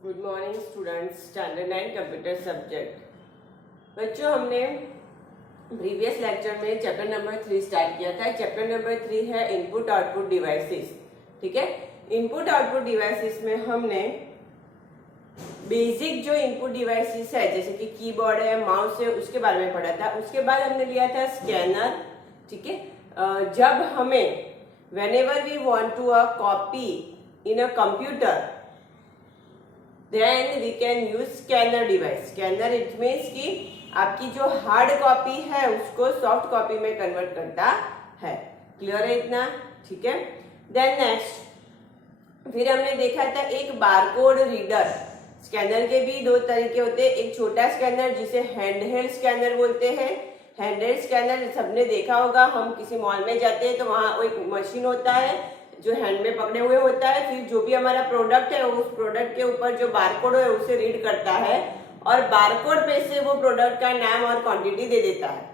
Good morning students, standard 9 computer subject. बच्चों, हमने previous lecture में चैप्टर नंबर 3 स्टार्ट किया था। चैप्टर नंबर 3 है इनपुट आउटपुट डिवाइसेस। ठीक है, इनपुट आउटपुट डिवाइसेस में हमने बेसिक जो इनपुट डिवाइसेस है जैसे कि कीबोर्ड है, माउस है, उसके बारे में पढ़ा था। उसके बाद हमने लिया था स्कैनर। ठीक है, जब हमें whenever we want to a copy in a computer then we can use scanner device. Scanner it means कि आपकी जो हार्ड कॉपी है उसको सॉफ्ट कॉपी में कन्वर्ट करता है। क्लियर है इतना? ठीक है। देन नेक्स्ट फिर हमने देखा था एक बारकोड रीडर। स्कैनर के भी दो तरीके होते हैं, एक छोटा स्कैनर जिसे हैंडहेल्ड स्कैनर बोलते हैं। हैंडहेल्ड स्कैनर सबने देखा होगा, हम किसी मॉल में जाते हैं तो वहां एक मशीन होता है जो हैंड में पकड़े हुए होता है। फिर जो भी हमारा प्रोडक्ट है उस प्रोडक्ट के ऊपर जो बारकोड है उसे रीड करता है और बारकोड पे से वो प्रोडक्ट का नाम और क्वांटिटी दे देता है।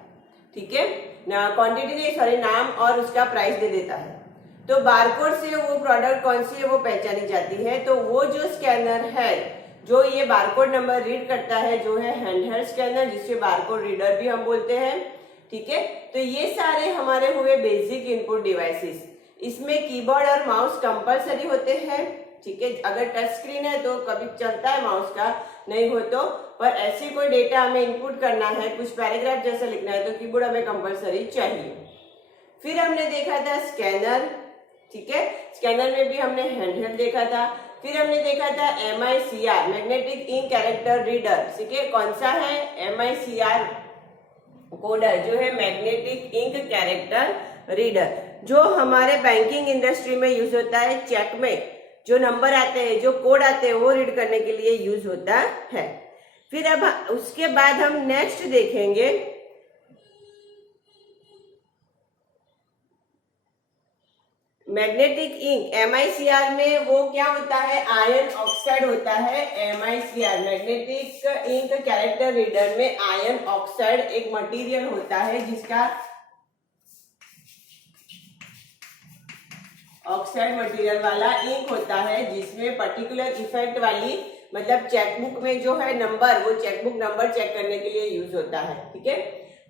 ठीक है, क्वांटिटी नहीं सॉरी नाम और उसका प्राइस दे देता है। तो बारकोड से वो प्रोडक्ट कौन सी है वो पहचानी जाती है। तो वो जो स्कैनर है जो ये बारकोड नंबर रीड करता है जो है हैंडहेल्ड स्कैनर, जिसे बारकोड रीडर भी हम बोलते हैं। ठीक है, तो ये सारे हमारे हुए बेसिक इनपुट डिवाइसेस। इसमें कीबोर्ड और माउस कंपलसरी होते हैं। ठीक है, अगर टच स्क्रीन है तो कभी चलता है माउस का, नहीं हो तो, पर ऐसे कोई डेटा हमें इनपुट करना है, कुछ पैराग्राफ जैसा लिखना है तो कीबोर्ड हमें कंपलसरी चाहिए। फिर हमने देखा था स्कैनर। ठीक है, स्कैनर में भी हमने हैंडहेल्ड देखा था। फिर हमने देखा था MICR magnetic ink character reader. ठीक है, कौन सा है? MICR कोडर जो है मैग्नेटिक इंक कैरेक्टर रीडर, जो हमारे बैंकिंग इंडस्ट्री में यूज होता है। चेक में जो नंबर आते हैं, जो कोड आते हैं वो रीड करने के लिए यूज होता है। फिर अब उसके बाद हम नेक्स्ट देखेंगे मैग्नेटिक इंक। MICR में वो क्या होता है? आयरन ऑक्साइड होता है। MICR magnetic ink character reader में आयरन ऑक्साइड एक मटेरियल होता है जिसका ऑक्साइड मटेरियल वाला इंक होता है, जिसमें पर्टिकुलर इफेक्ट वाली मतलब चेकबुक में जो है नंबर, वो चेकबुक नंबर चेक करने के लिए यूज होता है। ठीक है,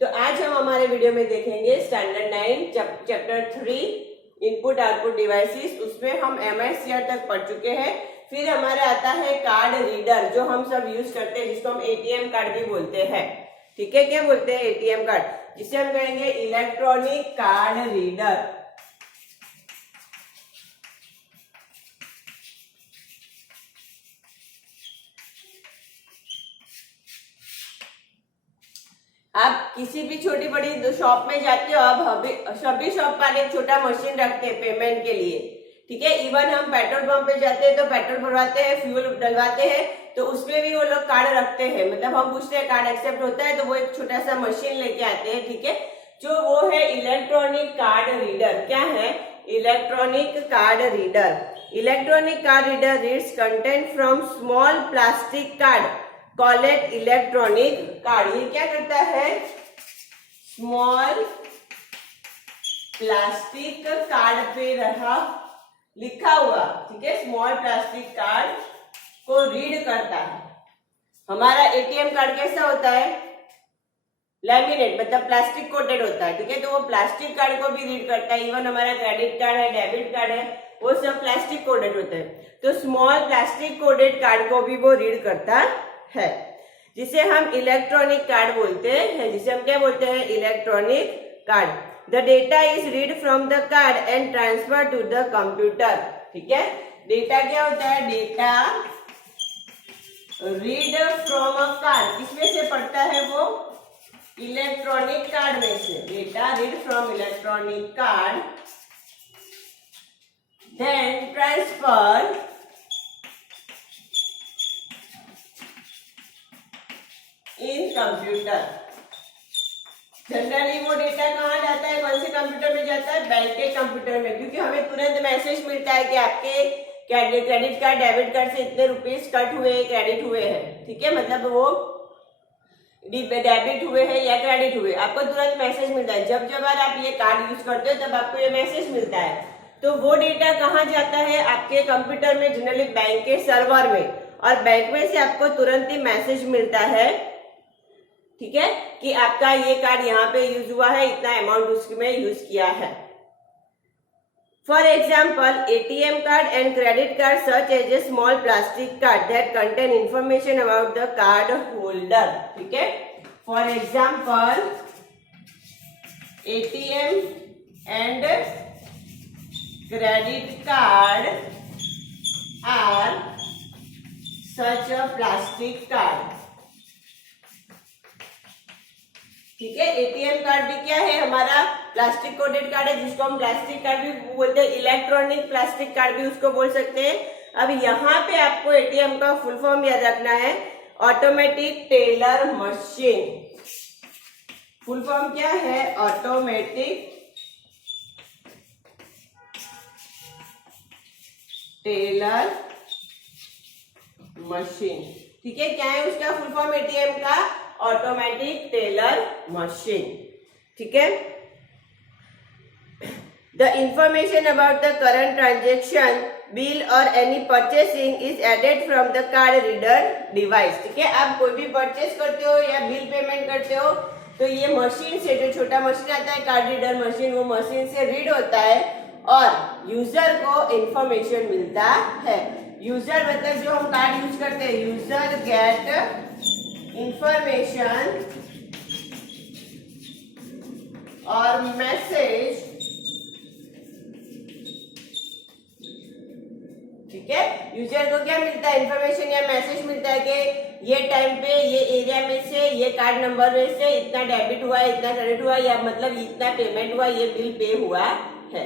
तो आज हम हमारे वीडियो में देखेंगे standard 9 chapter 3 input output devices. उसमें हम MICR तक पढ़ चुके हैं। फिर हमारा आता है कार्ड रीडर जो हम सब यूज करते हैं, जिसको हम ATM कार्ड भी बोलते हैं। ठीक है, क्या बोलते हैं? ATM कार्ड, जिसे हम कहेंगे इलेक्ट्रॉनिक कार्ड रीडर। आप किसी भी छोटी बड़ी शॉप में जाते हो, अब सभी शॉप वाले एक छोटा मशीन रखते हैं पेमेंट के लिए। ठीक है, इवन हम पेट्रोल पंप पे जाते हैं तो पेट्रोल भरवाते हैं, फ्यूल डलवाते हैं, तो उसमें भी वो लोग कार्ड रखते हैं। मतलब हम पूछते हैं कार्ड एक्सेप्ट होता है तो वो एक छोटा सा मशीन लेके आते हैं। ठीक है, जो वो है इलेक्ट्रॉनिक कार्ड रीडर। क्या है? Electronic card reader. Electronic card reader reads content from small plastic card call it electronic card. ये क्या करता है? स्मॉल प्लास्टिक कार्ड पे रहा लिखा हुआ, ठीक है, स्मॉल प्लास्टिक कार्ड को रीड करता है। हमारा ATM कार्ड कैसा होता है? लैमिनेट मतलब प्लास्टिक कोटेड होता है। ठीक है, तो वो प्लास्टिक कार्ड को भी रीड करता है। इवन हमारा क्रेडिट कार्ड है, डेबिट कार्ड है, वो सब प्लास्टिक कोटेड होते हैं। तो स्मॉल प्लास्टिक कोटेड कार्ड को भी वो रीड करता है, जिसे हम इलेक्ट्रॉनिक कार्ड बोलते हैं। जिसे हम क्या बोलते हैं? Electronic card. The data is read from the card and transfer to the computer. ठीक है, डेटा क्या होता है? Data read from a card, किसमें से पढ़ता है वो? इलेक्ट्रॉनिक कार्ड में से। Data read from electronic card then transfer in computer. Generally वो डेटा कहाँ जाता है? कौन से कंप्यूटर में जाता है? बैंक के कंप्यूटर में, क्योंकि हमें तुरंत मैसेज मिलता है कि आपके क्रेडिट कार्ड डेबिट कार्ड से इतने रुपीस कट हुए, क्रेडिट हुए हैं। ठीक है, मतलब वो डेबिट हुए हैं या क्रेडिट हुए, आपको तुरंत मैसेज मिलता है। जब जब बार आप ये कार्ड यूज करते हो तब आपको ये मैसेज मिलता है। तो वो डेटा कहाँ जाता है? आपके कंप्यूटर में, जनरली बैंक के सर्वर में। और बैंक में से आपको तुरंत ही मैसेज मिलता है, ठीक है, कि आपका ये कार्ड यहाँ पे यूज हुआ है, इतना अमाउंट उसमें यूज किया है। For example, ATM card and credit card such as a small plastic card that contain information about the card holder. ठीक है? For example, ATM and credit card are such a plastic card. ठीक है, ATM card भी क्या है, हमारा plastic coated card है, जिसको हम प्लास्टिक कार्ड भी बोलते हैं, इलेक्ट्रॉनिक प्लास्टिक कार्ड भी उसको बोल सकते हैं। अब यहाँ पे आपको एटीएम का फुल फॉर्म याद रखना है, automatic teller machine. Full form क्या है, ऑटोमेटिक टेलर मशीन। ठीक है, क्या है उसका फुल फॉर्म एटीएम का, ऑटोमेटिक टेलर मशीन। ठीक है, the information about the current transaction, bill or any purchasing is added from the card reader device. ठीक है, आप कोई भी परचेस करते हो या बिल पेमेंट करते हो तो ये मशीन से, जो छोटा मशीन आता है कार्ड रीडर मशीन, वो मशीन से रीड होता है और यूजर को इंफॉर्मेशन मिलता है। यूजर मतलब जो हम कार्ड यूज करते हैं, यूजर गेट इंफॉर्मेशन और मैसेज। ठीक है, यूजर को क्या मिलता है, इंफॉर्मेशन या मैसेज मिलता है कि ये टाइम पे ये एरिया में से ये कार्ड नंबर में से इतना डेबिट हुआ, इतना क्रेडिट हुआ, या मतलब इतना पेमेंट हुआ, ये बिल पे हुआ है।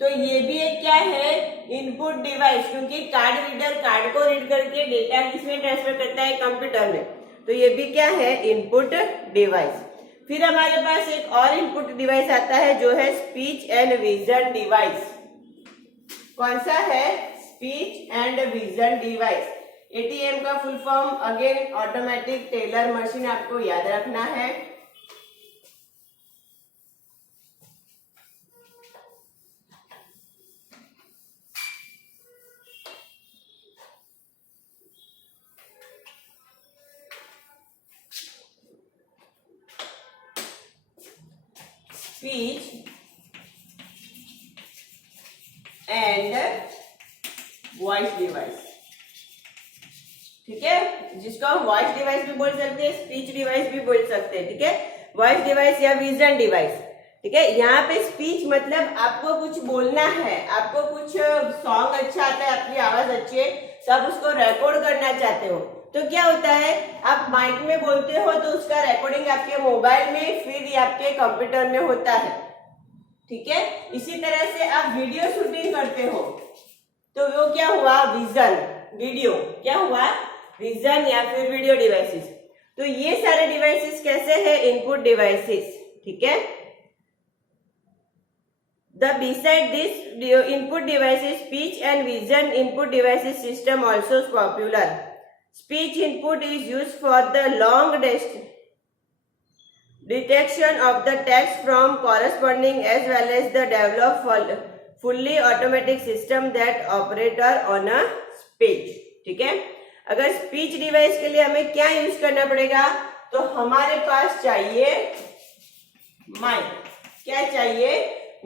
तो ये भी एक क्या है, इनपुट डिवाइस, क्योंकि कार्ड रीडर कार्ड को रीड करके डेटा किसमें ट्रांसफर करता है, कंप्यूटर में। तो ये भी क्या है, इनपुट डिवाइस। फिर हमारे पास एक और इनपुट डिवाइस आता है जो है स्पीच एंड विजन डिवाइस। कौन सा है, speech and vision device. ATM का full form again automatic teller machine, आपको याद रखना है। Speech and voice device. ठीक है, जिसको हम वॉइस डिवाइस भी बोल सकते हैं, स्पीच डिवाइस भी बोल सकते हैं। ठीक है, वॉइस डिवाइस या विजन डिवाइस। ठीक है, यहाँ पे स्पीच मतलब आपको कुछ बोलना है, आपको कुछ सॉन्ग अच्छा आता है, आपकी आवाज अच्छी है, सब उसको रिकॉर्ड करना चाहते हो, तो क्या होता है, आप माइक में बोलते हो तो उसका रिकॉर्डिंग आपके मोबाइल में फिर आपके कंप्यूटर में होता है। ठीक है, इसी तरह से आप वीडियो शूटिंग करते हो तो वो क्या हुआ, विजन, वीडियो क्या हुआ, विजन या फिर वीडियो डिवाइसेस। तो ये सारे डिवाइसेस कैसे हैं, इनपुट डिवाइसेस। ठीक है, the beside this input devices, speech and vision input devices system also is popular. Speech input is used for the long detection of the text from corresponding as well as the develop fully automatic system that operator on a speech. ठीक है, अगर speech device के लिए हमें क्या use करना पड़ेगा, तो हमारे पास चाहिए माइक। क्या चाहिए,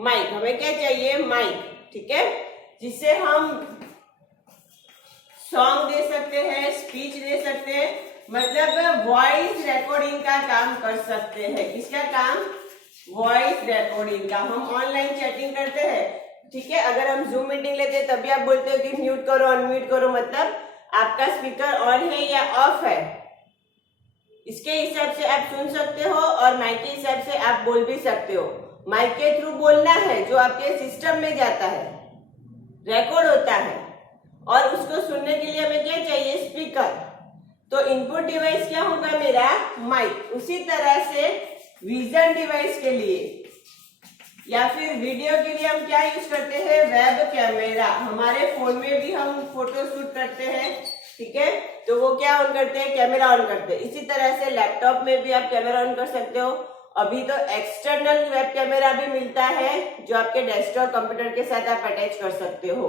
माइक। हमें क्या चाहिए, माइक। ठीक है, जिससे हम सॉन्ग दे सकते हैं, स्पीच दे सकते हैं, मतलब वॉइस रिकॉर्डिंग का काम कर सकते हैं। किसका काम, वॉइस रिकॉर्डिंग का। हम ऑनलाइन चैटिंग करते हैं, ठीक है, अगर हम जूम मीटिंग लेते हैं तभी आप बोलते हो कि म्यूट करो अनम्यूट करो, मतलब आपका स्पीकर ऑन है या ऑफ है, इसके हिसाब से आप सुन सकते हो और माइक के हिसाब से आप बोल भी सकते हो। माइक के थ्रू बोलना है जो आपके सिस्टम में जाता है, रिकॉर्ड होता है, और उसको सुनने के लिए हमें क्या चाहिए, स्पीकर। तो इनपुट डिवाइस क्या होगा मेरा, माइक। उसी तरह से विजन डिवाइस के लिए या फिर वीडियो के लिए हम क्या यूज करते हैं, वेब कैमरा। हमारे फोन में भी हम फोटो शूट करते हैं, ठीक है, तो वो क्या ऑन करते हैं, कैमरा ऑन करते हैं। इसी तरह से लैपटॉप में भी आप कैमरा ऑन कर सकते हो। अभी तो एक्सटर्नल वेब कैमरा भी मिलता है जो आपके डेस्कटॉप कंप्यूटर के साथ आप अटैच कर सकते हो।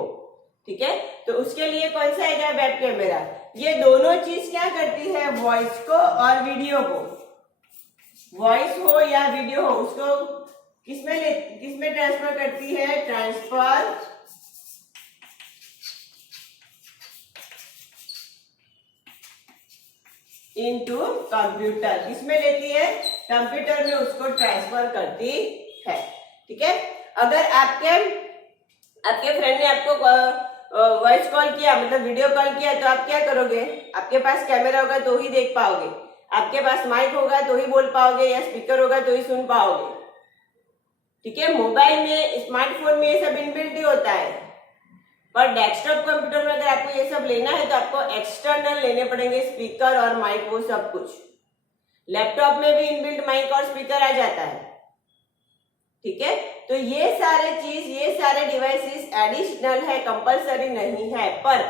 ठीक है। तो उसके लिए कौन सा आएगा, वेब कैमरा। ये दोनों चीज क्या करती है, वॉइस को और वीडियो को, वॉइस हो या वीडियो हो, उसको किसमें ट्रांसफर करती है, ट्रांसफर इनटू कंप्यूटर। किसमें लेती है, कंप्यूटर में उसको ट्रांसफर करती है। ठीक है। अगर आपके फ्रेंड ने आपको वॉइस कॉल किया, मतलब वीडियो कॉल किया, तो आप क्या करोगे, आपके पास कैमरा होगा तो ही देख पाओगे, आपके पास माइक होगा तो ही बोल पाओगे, या स्पीकर होगा तो ही सुन पाओगे। ठीक है। मोबाइल में, स्मार्टफोन में ये सब इनबिल्ट ही होता है, पर डेस्कटॉप कंप्यूटर में अगर आपको ये सब लेना है तो आपको एक्सटर्नल लेने पड़ेंगे, स्पीकर और माइक, वो सब कुछ। लैपटॉप में भी इनबिल्ट माइक और स्पीकर आ जाता है। ठीक है। तो ये सारे डिवाइसेस एडिशनल है, कंपलसरी नहीं है, पर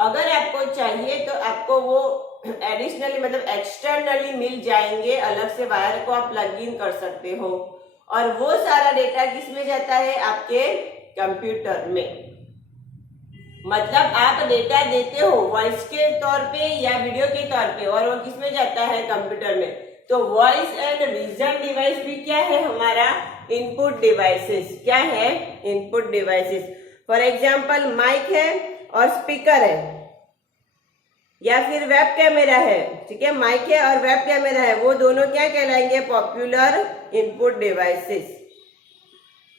अगर आपको चाहिए तो आपको वो एडिशनली मतलब एक्सटर्नली मिल जाएंगे, अलग से वायर को आप प्लग इन कर सकते हो, और वो सारा डेटा किसमें जाता है, आपके कंप्यूटर में। मतलब आप डेटा देते हो वॉइस के तौर पे या वीडियो के तौर पे, और वो किसमें जाता है, कंप्यूटर में। तो वॉइस एंड विजन डिवाइस भी क्या है, हमारा इनपुट डिवाइसेस। क्या है, input devices. For example mic है और स्पीकर है, या फिर वेब कैमरा है। ठीक है, माइक है और वेब कैमरा है, वो दोनों क्या कहलाएंगे, पॉपुलर इनपुट डिवाइसेस।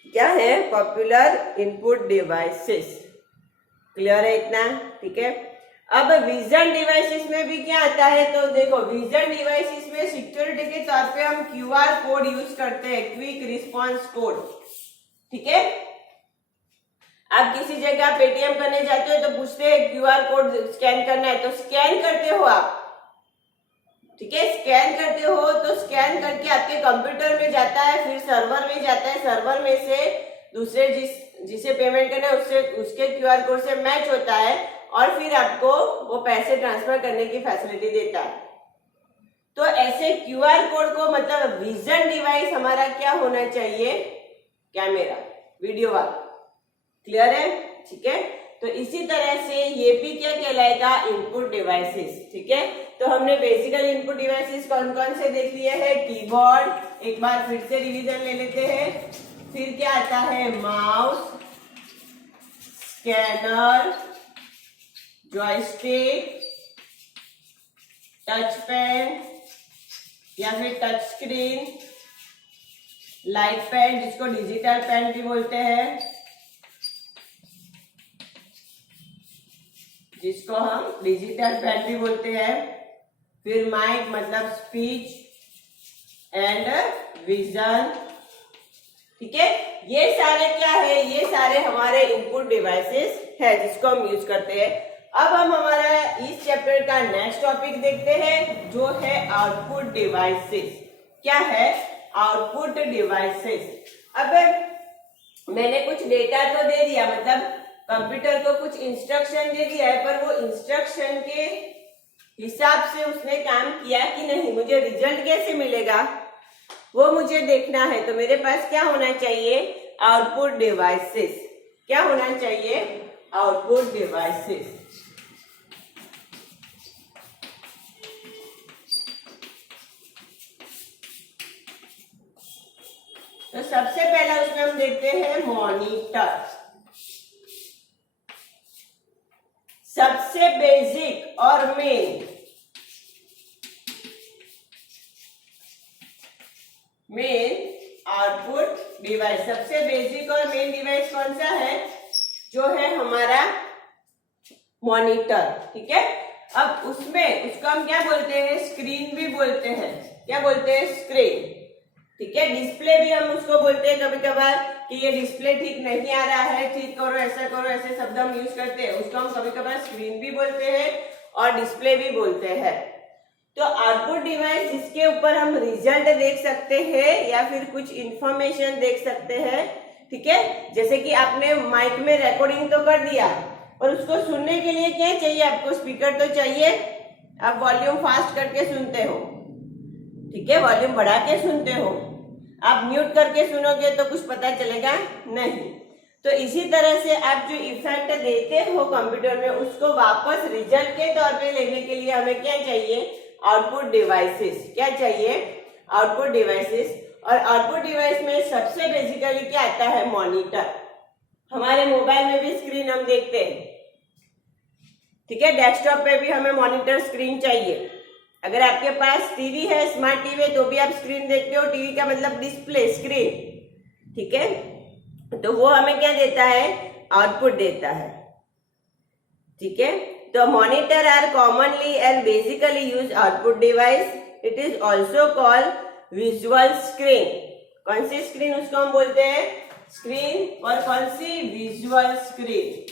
क्या है, पॉपुलर इनपुट डिवाइसेस। क्लियर है इतना। ठीक है। अब विजन डिवाइसेस में भी क्या आता है, तो देखो विजन डिवाइसेस में सिक्योरिटी के तौर पे हम QR कोड यूज करते हैं, क्विक रिस्पॉन्स कोड। ठीक है। आप किसी जगह पेटीएम करने जाते हो तो पूछते हैं QR कोड स्कैन करना है, तो स्कैन करते हो आप। ठीक है, स्कैन करते हो तो स्कैन करके आपके कंप्यूटर में जाता है, फिर सर्वर में जाता है, सर्वर में से दूसरे जिसे पेमेंट करना है उसके QR कोड से मैच होता है, और फिर आपको वो पैसे ट्रांसफर करने की फैसिलिटी देता है। तो ऐसे QR कोड को, मतलब विजन डिवाइस हमारा क्या होना चाहिए, कैमरा, वीडियो वाला। क्लियर है। ठीक है। तो इसी तरह से ये भी क्या कहलाएगा, इनपुट डिवाइसेस। ठीक है। तो हमने बेसिकल इनपुट डिवाइसेस कौन कौन से देख लिए हैं, कीबोर्ड, एक बार फिर से रिवीजन ले लेते हैं। फिर क्या आता है, mouse, scanner, joystick, touch pen या फिर टच स्क्रीन, लाइट पेन जिसको डिजिटल पेन भी बोलते हैं, जिसको हम डिजिटल पेन भी बोलते हैं। फिर माइक मतलब स्पीच एंड विजन। ठीक है। ये सारे क्या है, ये सारे हमारे इनपुट डिवाइसेस है जिसको हम यूज करते हैं। अब हम हमारा इस चैप्टर का नेक्स्ट टॉपिक देखते हैं, जो है आउटपुट डिवाइसेस। क्या है, आउटपुट डिवाइसेस। अब मैंने कुछ डेटा तो दे दिया, मतलब कंप्यूटर को कुछ इंस्ट्रक्शन दे दिया है, पर वो इंस्ट्रक्शन के हिसाब से उसने काम किया कि नहीं, मुझे रिजल्ट कैसे मिलेगा वो मुझे देखना है। तो मेरे पास क्या होना चाहिए, आउटपुट डिवाइसेस। क्या होना चाहिए, आउटपुट डिवाइसेस। तो सबसे पहला उसमें हम देखते हैं मॉनिटर। सबसे बेसिक और मेन आउटपुट डिवाइस, सबसे बेसिक और मेन डिवाइस कौन सा है, जो है हमारा मॉनिटर। ठीक है। अब उसमें उसको हम क्या बोलते हैं, स्क्रीन भी बोलते हैं। क्या बोलते हैं, स्क्रीन। ठीक है। डिस्प्ले भी हम उसको बोलते हैं कभी कभार कि ये डिस्प्ले ठीक नहीं आ रहा है, ठीक करो, ऐसा करो, ऐसे शब्द हम यूज करते हैं। उसको हम कभी कभार स्क्रीन भी बोलते हैं और डिस्प्ले भी बोलते हैं। तो आउटपुट डिवाइस जिसके ऊपर हम रिजल्ट देख सकते हैं या फिर कुछ इंफॉर्मेशन देख सकते हैं। ठीक है। जैसे कि आपने माइक में रिकॉर्डिंग तो कर दिया, और उसको सुनने के लिए क्या चाहिए, आपको स्पीकर तो चाहिए। आप वॉल्यूम फास्ट करके सुनते हो, ठीक है, वॉल्यूम बढ़ा के सुनते हो। आप म्यूट करके सुनोगे तो कुछ पता चलेगा नहीं। तो इसी तरह से आप जो इफेक्ट देते हो कंप्यूटर में उसको वापस रिजल्ट के तौर पे लेने के लिए हमें क्या चाहिए, आउटपुट डिवाइसेस। क्या चाहिए, आउटपुट डिवाइसेस। और आउटपुट डिवाइस में सबसे बेसिकली क्या आता है, मॉनिटर। हमारे मोबाइल में भी स्क्रीन हम देखते हैं, ठीक है, डेस्कटॉप पे भी हमें मॉनिटर स्क्रीन चाहिए। अगर आपके पास टीवी है, स्मार्ट टीवी है, तो भी आप स्क्रीन देखते हो। टीवी का मतलब डिस्प्ले, स्क्रीन, ठीक है। तो वो हमें क्या देता है, आउटपुट देता है, ठीक है। तो monitor are commonly and basically use output device. It is also called visual screen. कौन सी स्क्रीन, उसको हम बोलते हैं स्क्रीन। और कौन सी, विजुअल स्क्रीन।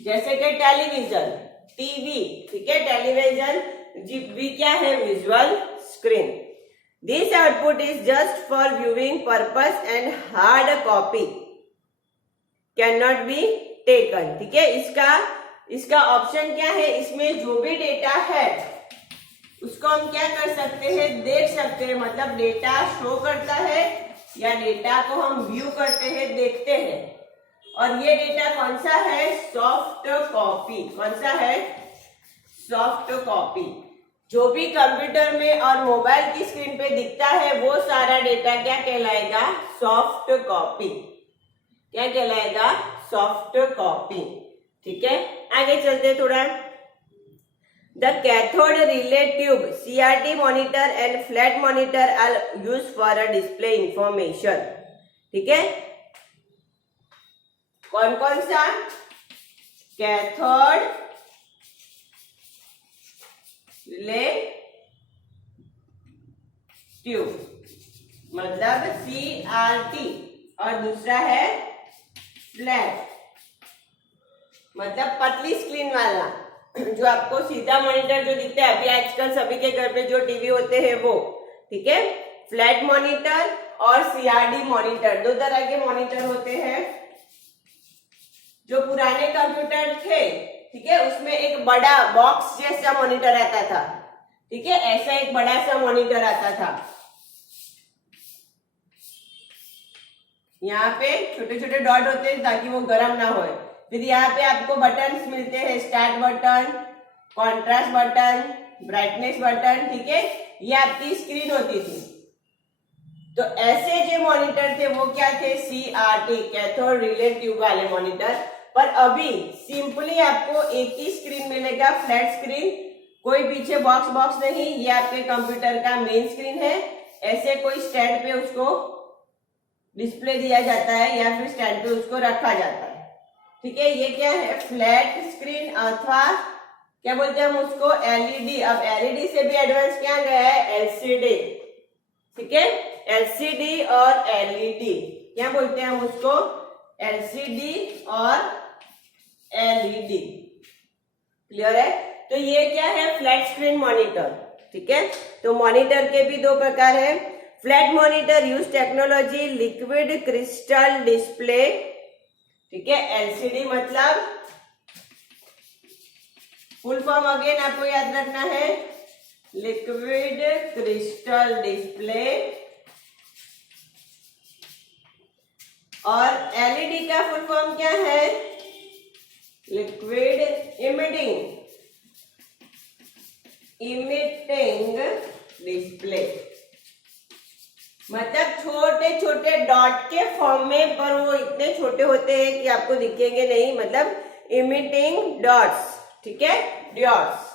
जैसे कि टेलीविजन, टीवी, ठीक है, टेलीविजन भी क्या है, visual screen. This output is just for viewing purpose and hard copy cannot be taken, ठीक है। इसका ऑप्शन क्या है, इसमें जो भी डेटा है उसको हम क्या कर सकते हैं, देख सकते हैं। मतलब डेटा शो करता है या डेटा को हम व्यू करते हैं, देखते हैं। और ये डेटा कौन सा है, सॉफ्ट कॉपी। कौन सा है, सॉफ्ट कॉपी। जो भी कंप्यूटर में और मोबाइल की स्क्रीन पे दिखता है वो सारा डेटा क्या कहलाएगा, सॉफ्ट कॉपी। क्या कहलाएगा, सॉफ्ट कॉपी, ठीक है। आगे चलते थोड़ा। The cathode relay tube, CRT monitor and flat monitor are use for a display information, ठीक है। कौन कौन सा, कैथोड रिले ट्यूब मतलब CRT, और दूसरा है फ्लैट मतलब पतली स्क्रीन वाला, जो आपको सीधा मॉनिटर जो दिखता है। अभी आजकल सभी के घर पे जो टीवी होते हैं वो, ठीक है। फ्लैट मॉनिटर और CRT मॉनिटर, दो तरह के मॉनिटर होते हैं। जो पुराने कंप्यूटर थे, ठीक है, उसमें एक बड़ा बॉक्स जैसा मॉनिटर आता था, ठीक है, ऐसा एक बड़ा सा मॉनिटर आता था। यहाँ पे छोटे छोटे डॉट होते हैं ताकि वो गर्म ना हो। फिर यहाँ पे आपको बटन्स मिलते हैं, start button, contrast button, brightness button, ठीक है। ये आपकी स्क्रीन होती थी। तो ऐसे जो मॉनिटर थे वो क्या थे, CRT, कैथोड रिले ट्यूब वाले मॉनिटर। पर अभी सिंपली आपको एक ही स्क्रीन मिलेगा, फ्लैट स्क्रीन, कोई पीछे बॉक्स नहीं। ये आपके कंप्यूटर का मेन स्क्रीन है। ऐसे कोई स्टैंड पे उसको डिस्प्ले दिया जाता है या फिर स्टैंड पे उसको रखा जाता है, ठीक है। ये क्या है, फ्लैट स्क्रीन अथवा क्या बोलते हैं हम उसको, LED। अब LED से भी एडवांस क्या गया है, LCD, ठीक है। LCD और LED क्या बोलते हैं हम उसको, LCD और LED, क्लियर है। तो ये क्या है, फ्लैट स्क्रीन मॉनिटर, ठीक है। तो मॉनिटर के भी दो प्रकार है। Flat monitor use technology liquid crystal display, ठीक है। LCD मतलब फुल फॉर्म अगेन आपको याद रखना है, लिक्विड क्रिस्टल डिस्प्ले। और LED का फुल फॉर्म क्या है, लिक्विड इमिटिंग डिस्प्ले। मतलब छोटे छोटे डॉट के फॉर्म में, पर वो इतने छोटे होते हैं कि आपको दिखेंगे नहीं, मतलब इमिटिंग डॉट्स, ठीक है, डॉट्स।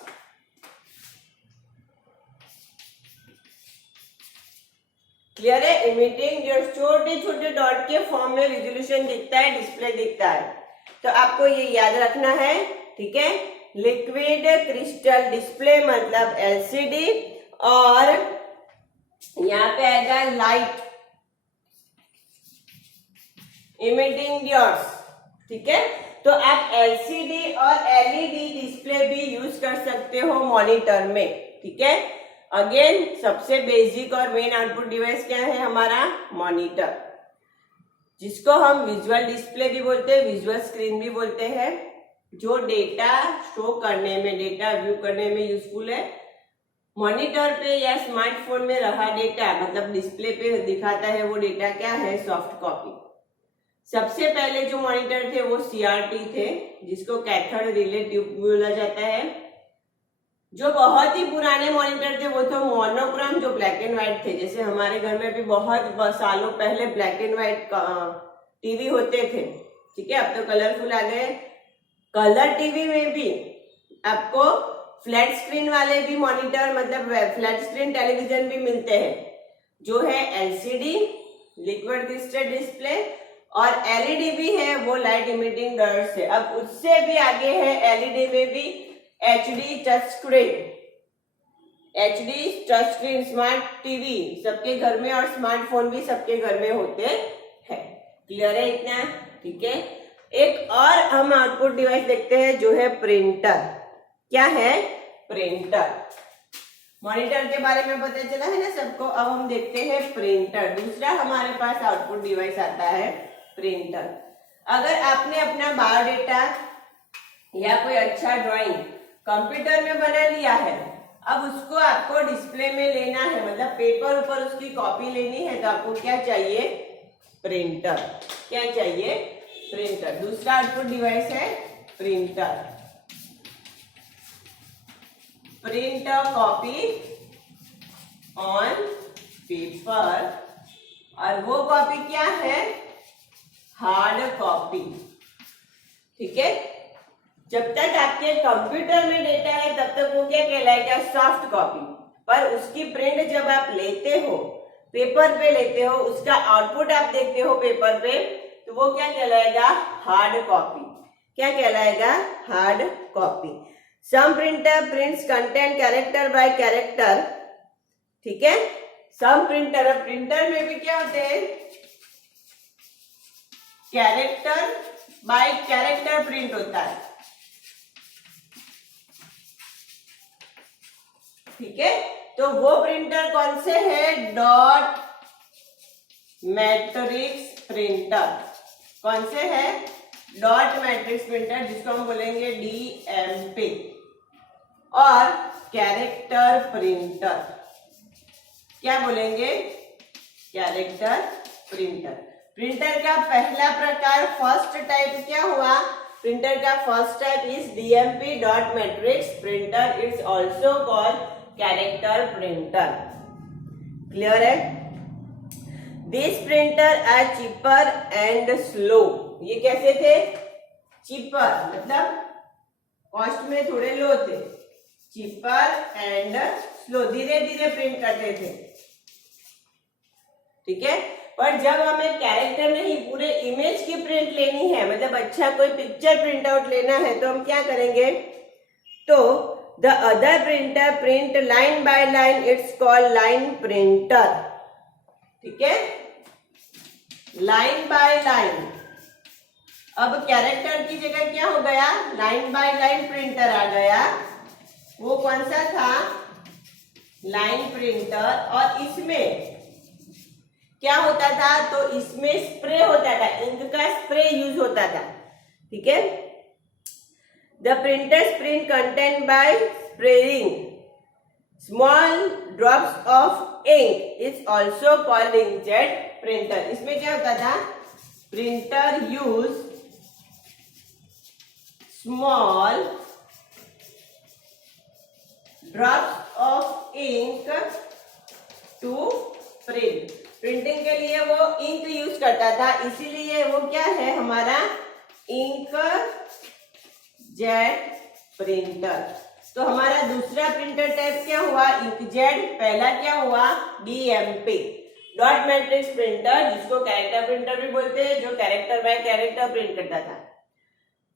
क्लियर है, इमिटिंग जो छोटे छोटे डॉट के फॉर्म में रिजोल्यूशन दिखता है, डिस्प्ले दिखता है। तो आपको ये याद रखना है, ठीक है। लिक्विड क्रिस्टल डिस्प्ले मतलब LCD, और यहाँ पे आएगा लाइट इमिटिंग डॉट्स, ठीक है। तो आप LCD और LED डिस्प्ले भी यूज कर सकते हो मॉनिटर में, ठीक है। अगेन सबसे बेसिक और मेन आउटपुट डिवाइस क्या है हमारा, मॉनिटर, जिसको हम विजुअल डिस्प्ले भी बोलते हैं, विजुअल स्क्रीन भी बोलते हैं, जो डेटा शो करने में, डेटा व्यू करने में यूजफुल है। मॉनिटर पे या स्मार्टफोन में रहा डेटा मतलब डिस्प्ले पे दिखाता है, वो डेटा क्या है, सॉफ्ट कॉपी। सबसे पहले जो मॉनिटर थे वो CRT थे, जिसको कैथोड रिले ट्यूब बोला जाता है। जो बहुत ही पुराने मॉनिटर थे वो तो मोनोक्रोम, जो ब्लैक एंड व्हाइट थे। जैसे हमारे घर में भी बहुत सालों पहले ब्लैक एंड व्हाइट टीवी होते थे, ठीक है। अब तो कलरफुल आ गए। कलर टीवी में भी आपको फ्लैट स्क्रीन वाले भी मॉनिटर, मतलब फ्लैट स्क्रीन टेलीविजन भी मिलते हैं, जो है LCD लिक्विड क्रिस्टल डिस्प्ले, और LED भी है, वो लाइट इमिटिंग डर्ट्स है। अब उससे भी आगे है LED में भी HD touch screen. HD touch screen smart TV सबके घर में, और स्मार्टफोन भी सबके घर में होते हैं। क्लियर है इतना? ठीक है। एक और हम आउटपुट डिवाइस देखते हैं जो है प्रिंटर। क्या है? प्रिंटर। मॉनिटर के बारे में पता चला है ना सबको। अब हम देखते हैं प्रिंटर। दूसरा हमारे पास आउटपुट डिवाइस आता है प्रिंटर। अगर आपने अपना बायोडेटा या कोई अच्छा ड्राइंग कंप्यूटर में बना लिया है, अब उसको आपको डिस्प्ले में लेना है, मतलब पेपर ऊपर उसकी कॉपी लेनी है, तो आपको क्या चाहिए? प्रिंटर। क्या चाहिए? प्रिंटर। दूसरा आउटपुट डिवाइस है printer. Printer copy on paper, और वो कॉपी क्या है? Hard copy. ठीक है। जब तक आपके कंप्यूटर में डेटा है तब तक वो क्या कहलाएगा? Soft copy. पर उसकी प्रिंट जब आप लेते हो, पेपर पे लेते हो, उसका आउटपुट आप देखते हो पेपर पे, तो वो क्या कहलाएगा? Hard copy. क्या कहलाएगा? Hard copy. Some printer prints content character by character. ठीक है। सम प्रिंटर, प्रिंटर में भी क्या होते हैं? कैरेक्टर बाय कैरेक्टर प्रिंट होता है। ठीक है। तो वो प्रिंटर कौन से है? Dot matrix printer. कौन से है? डॉट मैट्रिक्स प्रिंटर, जिसको हम बोलेंगे DMP। और कैरेक्टर प्रिंटर, क्या बोलेंगे? Character printer. प्रिंटर का पहला प्रकार, फर्स्ट टाइप क्या हुआ? प्रिंटर का first type is DMP dot matrix printer. It's also called character printer. Clear है? This printer are cheaper and slow. ये कैसे थे? चीपर मतलब कॉस्ट में थोड़े लो थे। चीपर एंड स्लो, धीरे धीरे प्रिंट करते थे। ठीक है। पर जब हमें कैरेक्टर नहीं, पूरे इमेज की प्रिंट लेनी है, मतलब अच्छा कोई पिक्चर प्रिंट आउट लेना है, तो हम क्या करेंगे? तो the other printer print line by line, it's called line printer. ठीक है। Line by line. अब कैरेक्टर की जगह क्या हो गया? लाइन बाय लाइन प्रिंटर आ गया। वो कौन सा था? Line printer. और इसमें क्या होता था? तो इसमें स्प्रे होता था, इंक का स्प्रे यूज होता था। ठीक है। The printers print content by spraying small drops of ink, is also called inkjet printer. इसमें क्या होता था? Printer use small drops of ink to print. Printing के लिए वो इंक यूज करता था, इसीलिए वो क्या है हमारा? Ink jet printer. तो हमारा दूसरा प्रिंटर टाइप क्या हुआ? इंकजेट। पहला क्या हुआ? DMP डॉट मैट्रिक्स प्रिंटर, जिसको कैरेक्टर प्रिंटर भी बोलते हैं, जो कैरेक्टर बाय कैरेक्टर प्रिंट करता था।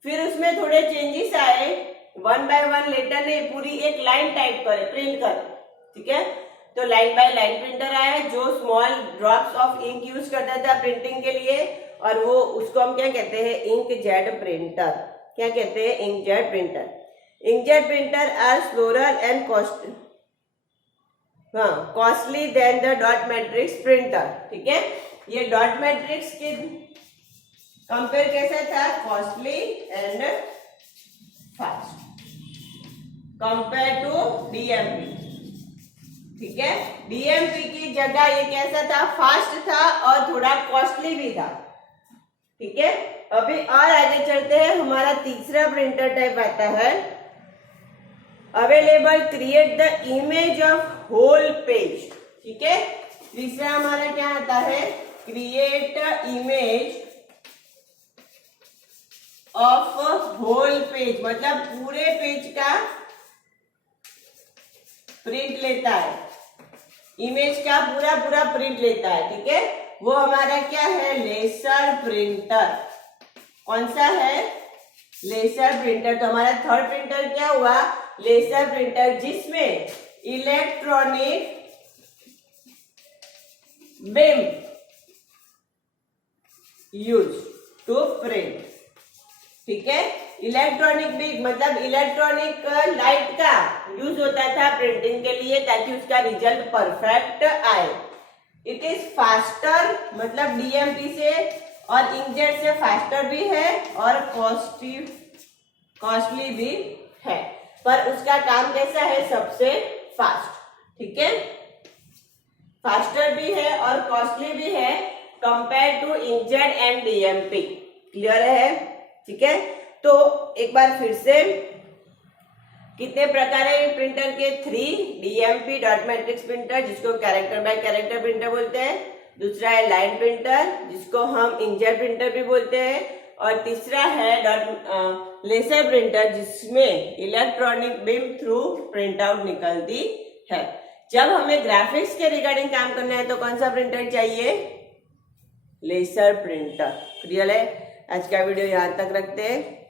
फिर उसमें थोड़े चेंजेस आए, 1 बाय 1 लेटर ने पूरी एक लाइन टाइप करे, प्रिंट कर। ठीक है। तो लाइन बाय लाइन प्रिंटर आया, जो small drops of ink use करता था प्रिंटिंग के लिए, और वो उसको हम क्या कहते हैं? Inkjet printer. क्या कहते हैं? Inkjet printer. Inkjet printer are slower and costly than the dot matrix printer. ठीक है। ये डॉट मैट्रिक्स के कंपेयर कैसा था? Costly and fast compare to DMP। ठीक है। DMP की जगह ये कैसा था? फास्ट था और थोड़ा कॉस्टली भी था। ठीक है, अभी और आगे चलते हैं। हमारा तीसरा प्रिंटर टाइप आता है available create the image of whole page. ठीक है, तीसरा हमारा क्या आता है, create image of whole page, मतलब पूरे पेज का प्रिंट लेता है, इमेज का पूरा पूरा प्रिंट लेता है। ठीक है, वो हमारा क्या है, लेसर प्रिंटर। कौन सा है, लेसर प्रिंटर। तो हमारा थर्ड प्रिंटर क्या हुआ, लेसर प्रिंटर, जिसमें electronic beam use to print. ठीक है, इलेक्ट्रॉनिक बीम मतलब इलेक्ट्रॉनिक लाइट का यूज होता था प्रिंटिंग के लिए, ताकि उसका रिजल्ट परफेक्ट आए। इट इज फास्टर, मतलब डीएमपी से और इंकजेट से फास्टर भी है और कॉस्टली भी है, पर उसका काम कैसा है, सबसे फास्ट। ठीक है, फास्टर भी है और कॉस्टली भी है compare to inkjet and DMP. Clear है। ठीक है, तो एक बार फिर से कितने प्रकार है प्रिंटर के, 3, डीएमपी डॉट मैट्रिक्स प्रिंटर जिसको कैरेक्टर बाय कैरेक्टर प्रिंटर बोलते हैं, दूसरा है लाइन प्रिंटर जिसको हम इंकजेट प्रिंटर भी बोलते हैं, और तीसरा है लेसर प्रिंटर जिसमें electronic beam through print out निकलती है। जब हमें ग्राफिक्स के रिगार्डिंग काम करना है तो कौन सा प्रिंटर चाहिए, लेसर प्रिंटर। क्लियर है। आज का वीडियो यहाँ तक रखते हैं।